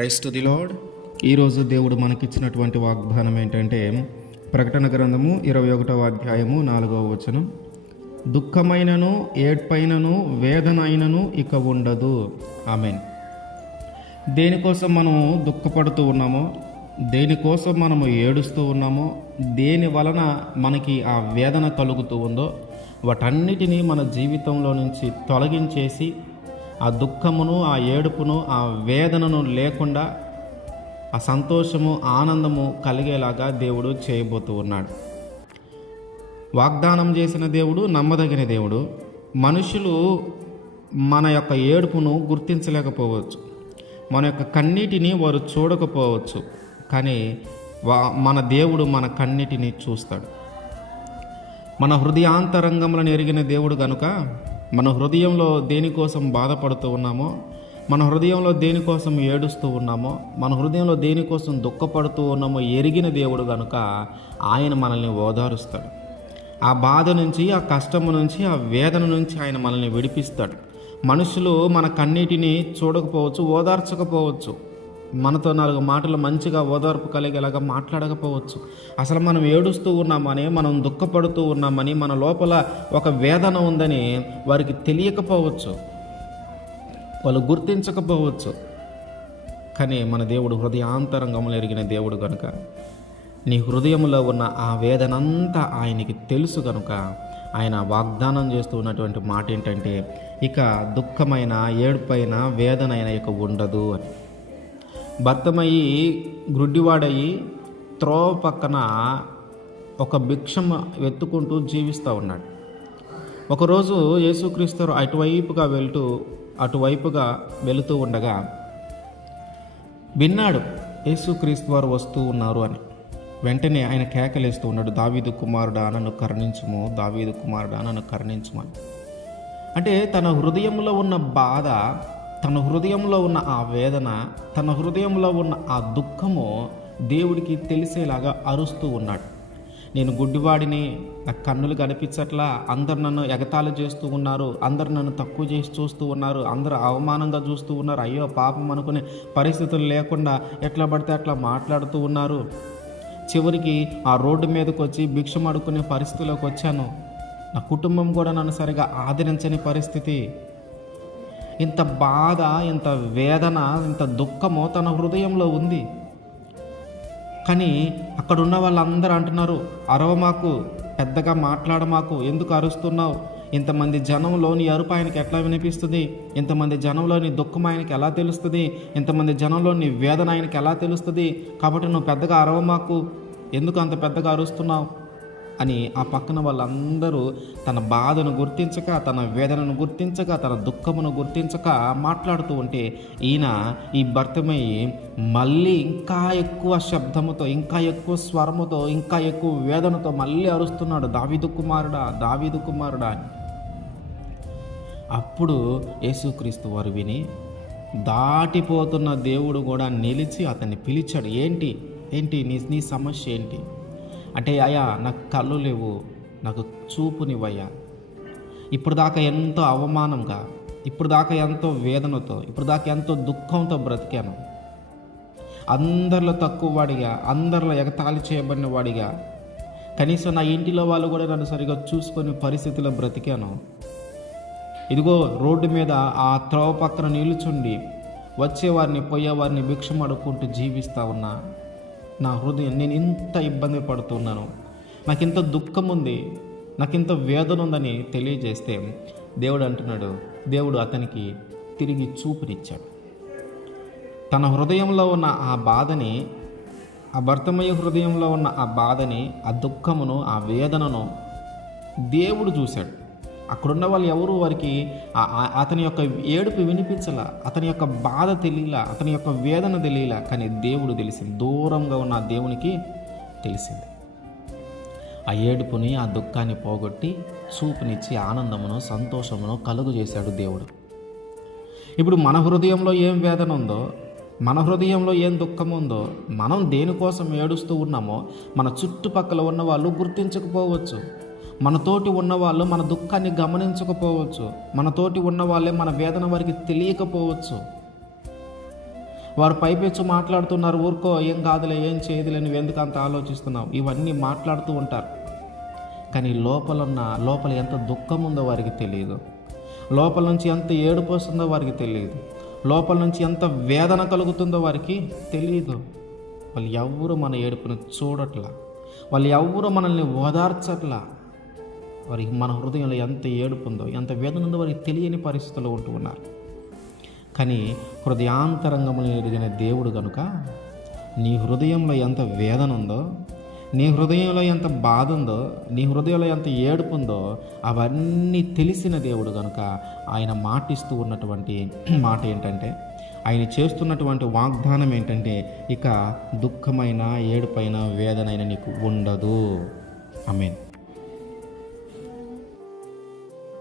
Christ the lord. ఈరోజు దేవుడు మనకిచ్చినటువంటి వాగ్దానం ఏంటంటే ప్రకటన గ్రంథము 21వ అధ్యాయము 4వ వచనం, దుఃఖమైనను ఏడ్పైనను వేదన అయినను ఇక ఉండదు. ఆమేన్. దేనికోసం మనము దుఃఖపడుతూ ఉన్నామో, దేనికోసం మనము ఏడుస్తూ ఉన్నామో, దేని వలన మనకి ఆ వేదన కలుగుతూ ఉందో వాటన్నిటినీ మన జీవితంలో నుంచి తొలగించేసి ఆ దుఃఖమును, ఆ ఏడుపును, ఆ వేదనను లేకుండా ఆ సంతోషము, ఆనందము కలిగేలాగా దేవుడు చేయబోతూ ఉన్నాడు. వాగ్దానం చేసిన దేవుడు నమ్మదగిన దేవుడు. మనుషులు మన యొక్క ఏడుపును గుర్తించలేకపోవచ్చు, మన యొక్క కన్నీటిని వారు చూడకపోవచ్చు, కానీ మన దేవుడు మన కన్నీటిని చూస్తాడు. మన హృదయాంతరంగంలో ఎరిగిన దేవుడు కనుక మన హృదయంలో దేనికోసం బాధపడుతూ ఉన్నామో, మన హృదయంలో దేనికోసం ఏడుస్తూ ఉన్నామో, మన హృదయంలో దేనికోసం దుఃఖపడుతూ ఉన్నామో ఎరిగిన దేవుడు కనుక ఆయన మనల్ని ఓదారుస్తాడు. ఆ బాధ నుంచి, ఆ కష్టము నుంచి, ఆ వేదన నుంచి ఆయన మనల్ని విడిపిస్తాడు. మనుషులు మన కన్నీటిని చూడకపోవచ్చు, ఓదార్చకపోవచ్చు, మనతో 4 మాటలు మంచిగా ఓదార్పు కలిగేలాగా మాట్లాడకపోవచ్చు. అసలు మనం ఏడుస్తూ ఉన్నామని, మనం దుఃఖపడుతూ ఉన్నామని, మన లోపల ఒక వేదన ఉందని వారికి తెలియకపోవచ్చు, వాళ్ళు గుర్తించకపోవచ్చు. కానీ మన దేవుడు హృదయాంతరంగంలో ఎరిగిన దేవుడు కనుక నీ హృదయంలో ఉన్న ఆ వేదనంతా ఆయనకి తెలుసు కనుక ఆయన వాగ్దానం చేస్తూ ఉన్నటువంటి మాట ఏంటంటే, ఇక దుఃఖమైన, ఏడుపైన, వేదన అయినా ఇక ఉండదు అని. భర్తమయ్యి గ్రుడ్డివాడయి త్రోవ పక్కన ఒక భిక్షం వెతుకుంటూ జీవిస్తూ ఉన్నాడు. ఒకరోజు యేసుక్రీస్తు అటువైపుగా వెళుతూ ఉండగా విన్నాడు యేసుక్రీస్తు వారు వస్తూ ఉన్నారు అని. వెంటనే ఆయన కేకలేస్తూ ఉన్నాడు, దావీదు కుమారుడా నన్ను కరుణించుము, దావీదు కుమారుడా నన్ను కరుణించుము అని. అంటే తన హృదయంలో ఉన్న బాధ, తన హృదయంలో ఉన్న ఆ వేదన, తన హృదయంలో ఉన్న ఆ దుఃఖము దేవుడికి తెలిసేలాగా అరుస్తూ ఉన్నాడు. నేను గుడ్డివాడిని, నా కన్నులు కనిపించట్లా, అందరు నన్ను ఎగతాళి చేస్తూ ఉన్నారు, అందరు నన్ను తక్కువ చేసి చూస్తూ ఉన్నారు, అందరూ అవమానంగా చూస్తూ ఉన్నారు, అయ్యో పాపం అనుకునే పరిస్థితులు లేకుండా ఎట్లా పడితే అట్లా మాట్లాడుతూ ఉన్నారు. చివరికి ఆ రోడ్డు మీదకి వచ్చి భిక్షం అడుక్కునే పరిస్థితిలోకి వచ్చాను. నా కుటుంబం కూడా నన్ను సరిగా ఆదరించని పరిస్థితి. ఇంత బాధ, ఇంత వేదన, ఇంత దుఃఖము తన హృదయంలో ఉంది. కానీ అక్కడున్న వాళ్ళందరూ అంటున్నారు, అరవమాకు, పెద్దగా మాట్లాడమాకు, ఎందుకు అరుస్తున్నావు? ఇంతమంది జనంలోని అరుపు ఆయనకి ఎట్లా వినిపిస్తుంది? ఇంతమంది జనంలోని దుఃఖం ఆయనకి ఎలా తెలుస్తుంది? ఇంతమంది జనంలోని వేదన ఆయనకి ఎలా తెలుస్తుంది? కాబట్టి నువ్వు పెద్దగా అరవమాకు, ఎందుకు అంత పెద్దగా అరుస్తున్నావు అని ఆ పక్కన వాళ్ళందరూ తన బాధను గుర్తించక, తన వేదనను గుర్తించక, తన దుఃఖమును గుర్తించక మాట్లాడుతూ ఉంటే ఈ భర్తమయ్యి మళ్ళీ ఇంకా ఎక్కువ శబ్దముతో, ఇంకా ఎక్కువ స్వరముతో, ఇంకా ఎక్కువ వేదనతో మళ్ళీ అరుస్తున్నాడు, దావీదు కుమారుడా, దావీదు కుమారుడా అని. అప్పుడు యేసుక్రీస్తు వారు విని దాటిపోతున్న దేవుడు కూడా నిలిచి అతన్ని పిలిచాడు. ఏంటి నీ సమస్య ఏంటి అంటే, అయ్యా నాకు కళ్ళు లేవు, నాకు చూపునివ్వయ్యా. ఇప్పుడు దాకా ఎంతో అవమానంగా, ఇప్పుడు దాకా ఎంతో వేదనతో, ఇప్పుడు దాకా ఎంతో దుఃఖంతో బ్రతికాను. అందరిలో తక్కువ వాడిగా, అందరిలో ఎగతాళి చేయబడిన వాడిగా, కనీసం నా ఇంటిలో వాళ్ళు కూడా నన్ను సరిగా చూసుకొని పరిస్థితిలో బ్రతికాను. ఇదిగో రోడ్డు మీద ఆ త్రోవ పక్కన నిలుచుండి వచ్చేవారిని పోయేవారిని భిక్షం అడుక్కుంటూ జీవిస్తూ ఉన్నా. నా హృదయం, నేను ఇంత ఇబ్బంది పడుతున్నాను, నాకు ఇంత దుఃఖం ఉంది, నాకు ఇంత వేదన ఉందని తెలియజేస్తే దేవుడు అంటున్నాడు, దేవుడు అతనికి తిరిగి చూపునిచ్చాడు. తన హృదయంలో ఉన్న ఆ బాధని, ఆ భర్తమయ్య హృదయంలో ఉన్న ఆ బాధని, ఆ దుఃఖమును, ఆ వేదనను దేవుడు చూశాడు. అక్కడున్న వాళ్ళు ఎవరు వారికి అతని యొక్క ఏడుపు వినిపించలా, అతని యొక్క బాధ తెలియలా, అతని యొక్క వేదన తెలియలా. కానీ దేవుడు తెలిసింది, దూరంగా ఉన్న ఆ దేవునికి తెలిసింది. ఆ ఏడుపుని, ఆ దుఃఖాన్ని పోగొట్టి చూపునిచ్చి ఆనందమును, సంతోషమును కలుగు చేశాడు దేవుడు. ఇప్పుడు మన హృదయంలో ఏం వేదన ఉందో, మన హృదయంలో ఏం దుఃఖం ఉందో, మనం దేనికోసం ఏడుస్తూ ఉన్నామో మన చుట్టుపక్కల ఉన్న వాళ్ళు గుర్తించకపోవచ్చు. మనతోటి ఉన్నవాళ్ళు మన దుఃఖాన్ని గమనించకపోవచ్చు, మనతోటి ఉన్నవాళ్ళే మన వేదన వారికి తెలియకపోవచ్చు. వారు పైపెచ్చు మాట్లాడుతున్నారు, ఊరుకో, ఏం కాదులే, ఏం చేయదులే, నువ్వు ఎందుకు అంత ఆలోచిస్తున్నావు, ఇవన్నీ మాట్లాడుతూ ఉంటారు. కానీ లోపల ఎంత దుఃఖం ఉందో వారికి తెలియదు. లోపల నుంచి ఎంత ఏడుపు వస్తుందో వారికి తెలియదు. లోపల నుంచి ఎంత వేదన కలుగుతుందో వారికి తెలియదు. వాళ్ళు ఎవ్వరూ మన ఏడుపును చూడట్లా, వాళ్ళు ఎవ్వరూ మనల్ని ఓదార్చట్లా. వారికి మన హృదయంలో ఎంత ఏడుపు ఉందో, ఎంత వేదన ఉందో వారికి తెలియని పరిస్థితుల్లో ఉంటూ ఉన్నారు. కానీ హృదయాంతరంగమును ఎరిగిన దేవుడు కనుక నీ హృదయంలో ఎంత వేదన ఉందో, నీ హృదయంలో ఎంత బాధ ఉందో, నీ హృదయంలో ఎంత ఏడుపు ఉందో అవన్నీ తెలిసిన దేవుడు కనుక ఆయన మాటిస్తూ ఉన్నటువంటి మాట ఏంటంటే, ఆయన చేస్తున్నటువంటి వాగ్దానం ఏంటంటే, ఇక దుఃఖమైన, ఏడుపైన, వేదనైన నీకు ఉండదు. ఆమేన్.